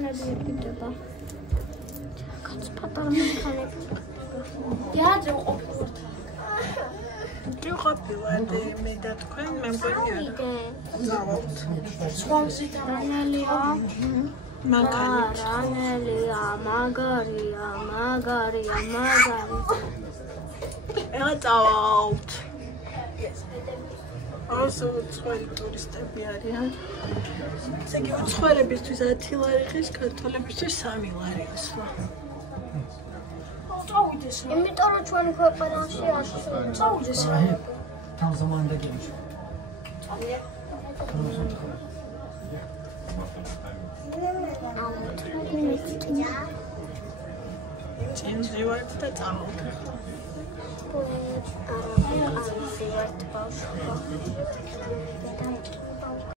მანქანები ეკიდება. კაც პატარა მანქანები. იაძე ყოფილვართ. Ты ყოფილვართ მე და თქვენ მე მგონია. დავავთ. სვანზით არანელია. მანქანით. არანელია, მაგარია. ეხლა დავავთ. Also, zwei ტურისტები არიან. ესე იგი, უცხოელებისთვის 10 ლარი ხის, ქართველებისთვის 3 ლარი ასვლა. წავიდეს. იმიტომ რომ ჩვენ ქვეყანაში წავიდეს. თავზამანდა გემში. წინზე ვართ და წავავთ ახლა. არა, ვართ ბავშვობა.